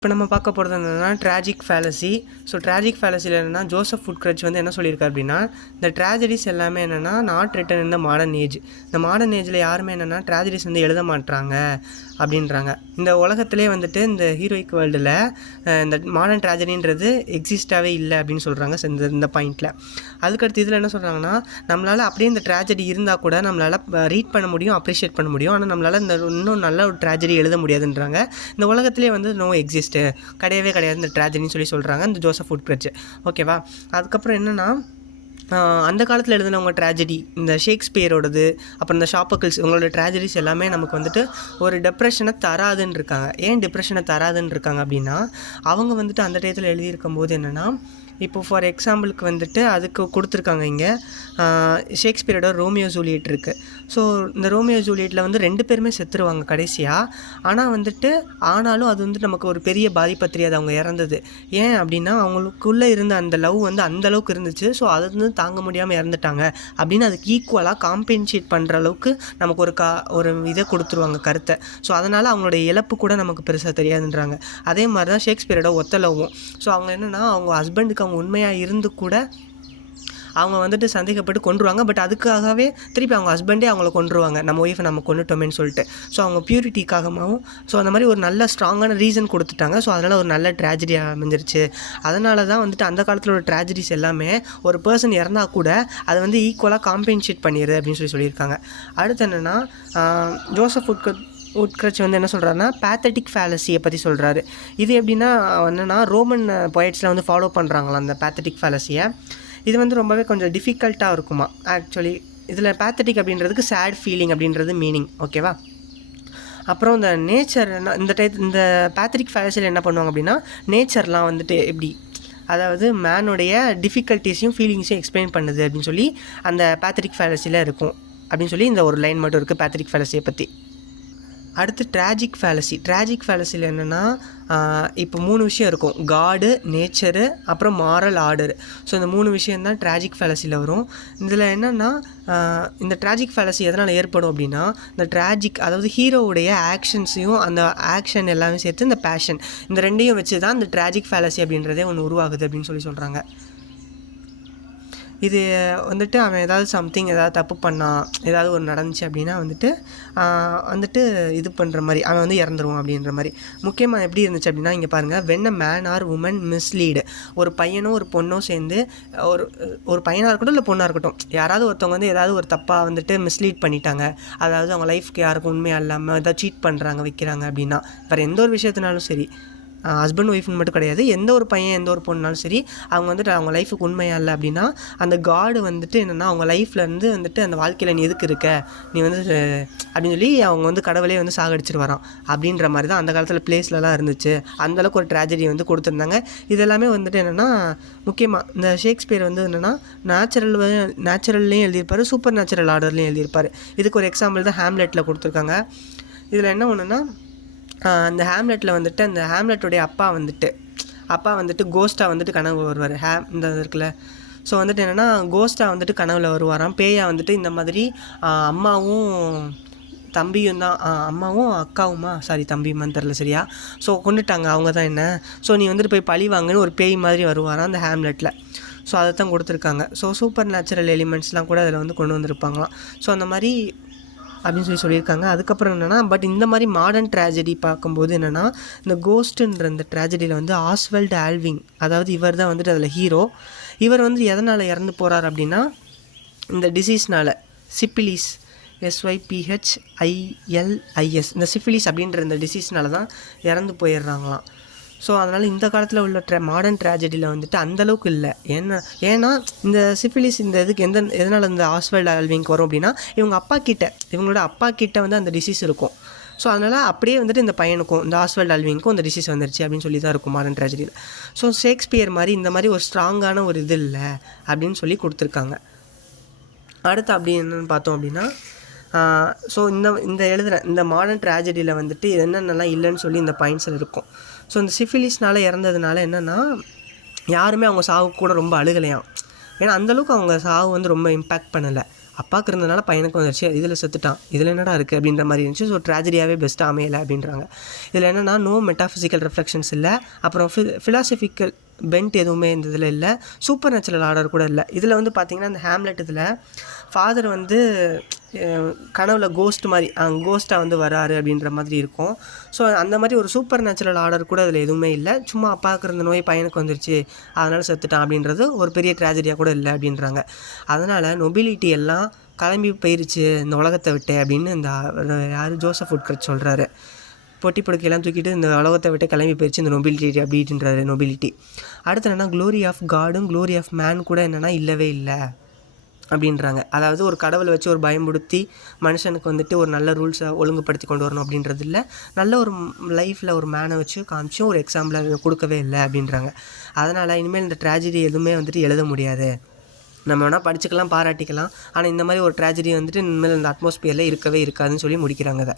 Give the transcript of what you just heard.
இப்போ நம்ம பார்க்க போகிறது என்னென்னா ட்ராஜிக் ஃபேலசி. ஸோ ட்ராஜிக் ஃபேலசியில் என்னென்னா ஜோசப் வுட்க்ரட்ச் வந்து என்ன சொல்லியிருக்காரு அப்படின்னா, இந்த ட்ராஜடிஸ் எல்லாமே என்னென்னா not written in the modern age. இந்த மாடர்ன் ஏஜில் யாருமே என்னென்னா ட்ராஜடிஸ் வந்து எழுத மாட்டாங்க அப்படின்றாங்க. இந்த உலகத்திலே வந்துட்டு இந்த ஹீரோயிக் வேர்ல்டில் இந்த மாடர்ன் ட்ராஜடின்றது எக்ஸிஸ்டாகவே இல்லை அப்படின்னு சொல்கிறாங்க இந்த பாயிண்டில். அதுக்கடுத்து இதில் என்ன சொல்கிறாங்கன்னா, நம்மளால் அப்படியே இந்த ட்ராஜடி இருந்தால் கூட நம்மளால் ரீட் பண்ண முடியும், அப்ரிஷியேட் பண்ண முடியும். ஆனால் நம்மளால் இந்த இன்னும் நல்ல ஒரு ட்ராஜடி எழுத முடியாதுன்றாங்க. இந்த உலகத்திலே வந்து நோ எக்ஸிஸ்ட் கிடையவே கிடையாது இந்த ட்ராஜடின்னு சொல்கிறாங்க இந்த ஜோசப் வுட்க்ரட்ச். ஓகேவா? அதுக்கப்புறம் என்னென்னா, அந்த காலத்தில் எழுதினவங்க ட்ராஜடி, இந்த ஷேக்ஸ்பியரோடது, அப்புறம் இந்த ஷாப்பக்கிள்ஸ், இவங்களோட ட்ராஜடிஸ் எல்லாமே நமக்கு வந்துட்டு ஒரு டிப்ரெஷனை தராதுன்னு இருக்காங்க. ஏன் டிப்ரெஷனை தராதுன்னு இருக்காங்க அப்படின்னா, அவங்க வந்துட்டு அந்த டயத்தில் எழுதியிருக்கும் போது என்னென்னா, இப்போது ஃபார் எக்ஸாம்பிளுக்கு வந்துட்டு அதுக்கு கொடுத்துருக்காங்க இங்கே ஷேக்ஸ்பியரோட ரோமியோ ஜூலியட் இருக்குது. ஸோ இந்த ரோமியோ ஜூலியட்டில் வந்து 2 பேருமே செத்துருவாங்க கடைசியாக. ஆனாலும் அது வந்து நமக்கு ஒரு பெரிய பாதிப்பை தெரியாது அவங்க இறந்தது. ஏன் அப்படின்னா, அவங்களுக்குள்ளே இருந்த அந்த லவ் வந்து அந்தளவுக்கு இருந்துச்சு. ஸோ அது வந்து தாங்க முடியாமல் இறந்துட்டாங்க அப்படின்னு அதுக்கு ஈக்குவலாக காம்பென்சேட் பண்ணுற அளவுக்கு நமக்கு ஒரு இதை கொடுத்துருவாங்க கருத்தை. ஸோ அதனால் அவங்களோட இழப்பு கூட நமக்கு பெருசாக தெரியாதுன்றாங்க. அதே மாதிரி தான் ஷேக்ஸ்பியரோட ஒத்தலவும். ஸோ அவங்க என்னென்னா, அவங்க ஹஸ்பண்டுக்கு அவங்க உண்மையாக இருந்து கூட அவங்க வந்துட்டு சந்தேகப்பட்டு கொன்றுவாங்க. பட் அதுக்காகவே திருப்பி அவங்க ஹஸ்பண்டே அவங்கள கொன்றுவாங்க, நம்ம ஒய்ஃபை நம்ம கொண்டுட்டோமேன்னு சொல்லிட்டு. ஸோ அவங்க பியூரிட்டிக்காகவும் ஸோ அந்த மாதிரி ஒரு நல்ல ஸ்ட்ராங்கான ரீசன் கொடுத்துட்டாங்க. ஸோ அதனால் ஒரு நல்ல ட்ராஜடி அமைஞ்சிருச்சு. அதனால தான் வந்துட்டு அந்த காலத்தில் ஒரு ட்ராஜடிஸ் எல்லாமே ஒரு பர்சன் இறந்தா கூட அதை வந்து ஈக்குவலாக காம்பென்சேட் பண்ணிடுது அப்படின்னு சொல்லியிருக்காங்க. அடுத்து என்னென்னா, ஜோசப் வுட்க்ரட்ச் வந்து என்ன சொல்கிறாருன்னா, பேத்தட்டிக் ஃபேலசியை பற்றி சொல்கிறாரு. இது எப்படின்னா என்னென்னா, ரோமன் பொயட்ஸில் வந்து ஃபாலோ பண்ணுறாங்களாம் அந்த பேத்தட்டிக் ஃபேலசியை. இது வந்து ரொம்பவே கொஞ்சம் டிஃபிகல்ட்டாக இருக்குமா ஆக்சுவலி. இதில் பேத்தட்டிக் அப்படின்றதுக்கு சேட் ஃபீலிங் அப்படின்றது மீனிங். ஓகேவா? அப்புறம் இந்த நேச்சர் இந்த பேத்தட்டிக் ஃபேலசியில் என்ன பண்ணுவாங்க அப்படின்னா, நேச்சர்லாம் வந்துட்டு எப்படி, அதாவது மேனுடைய டிஃபிகல்ட்டிஸையும் ஃபீலிங்ஸையும் எக்ஸ்பிளைன் பண்ணுது அப்படின்னு சொல்லி அந்த பேத்தட்டிக் ஃபேலசியில் இருக்கும் அப்படின்னு சொல்லி இந்த ஒரு லைன் மட்டும் இருக்குது பேத்தட்டிக் ஃபேலசியை பற்றி. அடுத்து ட்ராஜிக் ஃபேலசியில் என்னென்னா, இப்போ 3 விஷயம் இருக்கும்: காடு, நேச்சரு, அப்புறம் மாரல் ஆர்டர். ஸோ இந்த 3 விஷயந்தான் ட்ராஜிக் ஃபேலசியில் வரும். இதில் என்னென்னா, இந்த ட்ராஜிக் ஃபேலசி எதனால் ஏற்படும் அப்படின்னா, இந்த ட்ராஜிக் அதாவது ஹீரோவுடைய ஆக்ஷன்ஸையும் அந்த ஆக்ஷன் எல்லாமே சேர்த்து இந்த பேஷன், இந்த 2ஐயும் வச்சு தான் இந்த ட்ராஜிக் ஃபேலசி அப்படின்றதே ஒன்று உருவாகுது அப்படின்னு சொல்கிறாங்க. இது வந்துட்டு அவன் ஏதாவது தப்பு பண்ணான், ஏதாவது ஒரு நடந்துச்சு அப்படின்னா வந்துட்டு இது பண்ணுற மாதிரி அவன் வந்து இறந்துருவான் அப்படின்ற மாதிரி. முக்கியமாக எப்படி இருந்துச்சு அப்படின்னா, இங்கே பாருங்கள், when a man or woman mislead, ஒரு பையனோ ஒரு பொண்ணோ சேர்ந்து ஒரு பையனாக இருக்கட்டும் இல்லை பொண்ணாக இருக்கட்டும், யாராவது ஒருத்தவங்க வந்து ஏதாவது ஒரு தப்பாக வந்துட்டு மிஸ்லீட் பண்ணிட்டாங்க, அதாவது அவங்க லைஃப்க்கு யாருக்கும் உண்மையாக இல்லாமல் ஏதாவது சீட் பண்ணுறாங்க வைக்கிறாங்க அப்படின்னா, வேறு எந்த ஒரு விஷயத்தினாலும் சரி, ஹஸ்பண்ட் ஒய்ஃப்னு மட்டும் கிடையாது, எந்த ஒரு பையன் எந்த ஒரு பொண்ணாலும் சரி, அவங்க வந்துட்டு அவங்க லைஃபுக்கு உண்மையாக இல்லை அப்படின்னா, அந்த காடு வந்துட்டு என்னென்னா அவங்க லைஃப்லேருந்து வந்துட்டு அந்த வாழ்க்கையில் நீ எதுக்கு இருக்க, நீ வந்து அப்படின்னு சொல்லி அவங்க வந்து கடவுளே வந்து சாகடிச்சிட்டு வரான் அப்படின்ற மாதிரி தான் அந்த காலத்தில் பிளேஸ்லலாம் இருந்துச்சு. அந்தளவுக்கு ஒரு ட்ராஜடி வந்து கொடுத்துருந்தாங்க. இதெல்லாமே வந்துட்டு என்னென்னா, முக்கியமாக இந்த ஷேக்ஸ்பியர் வந்து என்னென்னா நேச்சுரல்லையும் எழுதியிருப்பார், சூப்பர் நேச்சுரல் ஆர்டர்லையும் எழுதியிருப்பார். இதுக்கு ஒரு எக்ஸாம்பிள் தான் ஹேம்லெட்டில் கொடுத்துருக்காங்க. இதில் என்ன ஒன்றுன்னா, அந்த ஹேம்லெட்டில் வந்துட்டு அந்த ஹேம்லெட்டுடைய அப்பா வந்துட்டு கோஸ்ட்டாக வந்துட்டு கனவு வருவார். இந்த இருக்குல்ல, ஸோ வந்துட்டு என்னென்னா, கோஸ்ட்டாக வந்துட்டு கனவில் வருவாராம். பேயா வந்துட்டு இந்த மாதிரி அம்மாவும் தம்பியும் தான், அம்மாவும் அக்காவுமா, தம்பியுமான்னு தெரில சரியா, ஸோ கொண்டுட்டாங்க அவங்க தான் என்ன, ஸோ நீ வந்துட்டு போய் பழி வாங்கன்னு ஒரு பேய் மாதிரி வருவாராம் அந்த ஹேம்லெட்டில். ஸோ அதை தான் கொடுத்துருக்காங்க. ஸோ சூப்பர் நேச்சுரல் எலிமெண்ட்ஸ்லாம் கூட அதில் வந்து கொண்டு வந்திருப்பாங்களாம். ஸோ அந்த மாதிரி அப்படின்னு சொல்லியிருக்காங்க. அதுக்கப்புறம் என்னென்னா, பட் இந்த மாதிரி மாடர்ன் ட்ராஜடி பார்க்கும்போது என்னென்னா, இந்த கோஸ்ட்டுன்ற இந்த ட்ராஜடியில் வந்து ஆஸ்வல்ட் ஆல்விங், அதாவது இவர் தான் வந்துட்டு அதில் ஹீரோ. இவர் வந்து எதனால் இறந்து போகிறார் அப்படின்னா, இந்த டிசீஸ்னால், சிப்பிலிஸ், SYPHILIS, இந்த சிஃபிலிஸ் அப்படின்ற இந்த டிசீஸ்னால தான் இறந்து போயிடுறாங்களாம். ஸோ அதனால் இந்த காலத்தில் உள்ள மாடர்ன் ட்ராஜடியில் வந்துட்டு அந்தளவுக்கு இல்லை. ஏன்னா இந்த சிஃபிலிஸ் இந்த எதனால் இந்த ஆஸ்வல்ட் ஆல்விங்க்கு வரும் அப்படின்னா, இவங்களோட அப்பா கிட்ட வந்து அந்த டிசீஸ் இருக்கும். ஸோ அதனால் அப்படியே வந்துட்டு இந்த பையனுக்கும் இந்த ஆஸ்வல்ட் ஆல்விங்க்கும் இந்த டிசீஸ் வந்துருச்சு அப்படின்னு சொல்லி தான் இருக்கும் மாடர்ன் ட்ராஜடியில். ஸோ ஷேக்ஸ்பியர் மாதிரி இந்த மாதிரி ஒரு ஸ்ட்ராங்கான ஒரு இது இல்லை அப்படின்னு சொல்லி கொடுத்துருக்காங்க. அடுத்து அப்படி என்னென்னு பார்த்தோம் அப்படின்னா, ஸோ இந்த மாடர்ன் ட்ராஜடியில் வந்துட்டு என்னென்னலாம் இல்லைன்னு சொல்லி இந்த பாயிண்ட்ஸில் இருக்கும். ஸோ இந்த சிஃபிலிஸ்னால் இறந்ததுனால என்னென்னா, யாருமே அவங்க சாவுக்கு கூட ரொம்ப அழுகலையாம். ஏன்னா அந்தளவுக்கு அவங்க சாவு வந்து ரொம்ப இம்பேக்ட் பண்ணலை. அப்பாவுக்கு இருந்ததுனால பையனுக்கு வந்துருச்சு, இதில் செத்துட்டான், இதில் என்னடா இருக்குது அப்படின்ற மாதிரி இருந்துச்சு. ஸோ ட்ராஜடியாகவே பெஸ்ட்டாக அமையலை அப்படின்றாங்க. இதில் என்னென்னா நோ மெட்டாஃபிசிக்கல் ரெஃப்ளெக்ஷன்ஸ் இல்லை, அப்புறம் ஃபிலாசபிக்கல் பென்ட் எதுவுமே இந்த இதில் இல்லை, சூப்பர் நேச்சுரல் ஆர்டர் கூட இல்லை. இதில் வந்து பார்த்திங்கன்னா இந்த ஹேம்லெட் இதில் ஃபாதர் வந்து கனவுல கோஸ்ட் மாதிரி கோஸ்ட்டாக வந்து வராரு அப்படின்ற மாதிரி இருக்கும். ஸோ அந்த மாதிரி ஒரு சூப்பர் நேச்சுரல் ஆர்டர் கூட அதில் எதுவுமே இல்லை. சும்மா அப்பாவுக்கு இருந்த நோய் பையனுக்கு வந்துருச்சு, அதனால் செத்துட்டான் அப்படின்றது ஒரு பெரிய ட்ராஜடியாக கூட இல்லை அப்படின்றாங்க. அதனால் நொபிலிட்டி எல்லாம் கிளம்பி போயிருச்சு இந்த உலகத்தை விட்டு அப்படின்னு இந்த யார் ஜோசப் உட்கட் சொல்கிறாரு. பொட்டி படுக்கையெல்லாம் தூக்கிட்டு இந்த உலகத்தை விட்டு கிளம்பி போயிடுச்சு இந்த நொபிலிட்டி அப்படின்றாரு. நொபிலிட்டி அடுத்து என்னென்னா க்ளோரி ஆஃப் காடும் க்ளோரி ஆஃப் மேன் கூட என்னென்னா இல்லவே இல்லை அப்படின்றாங்க. அதாவது ஒரு கடவுளை வச்சு ஒரு பயம்படுத்தி மனுஷனுக்கு வந்துட்டு ஒரு நல்ல ரூல்ஸை ஒழுங்குபடுத்தி கொண்டு வரணும் அப்படின்றது இல்லை, நல்ல ஒரு லைஃப்பில் ஒரு மேனை வச்சு காமிச்சும் ஒரு எக்ஸாம்பிளை கொடுக்கவே இல்லை அப்படின்றாங்க. அதனால் இனிமேல் இந்த ட்ராஜடி எதுவுமே வந்துட்டு எழுத முடியாது, நம்ம வேணால் படிச்சுக்கலாம் பாராட்டிக்கலாம், ஆனால் இந்த மாதிரி ஒரு ட்ராஜடி வந்துட்டு இனிமேல் இந்த அட்மாஸ்பியரில் இருக்கவே இருக்காதுன்னு சொல்லி முடிக்கிறாங்க அதை.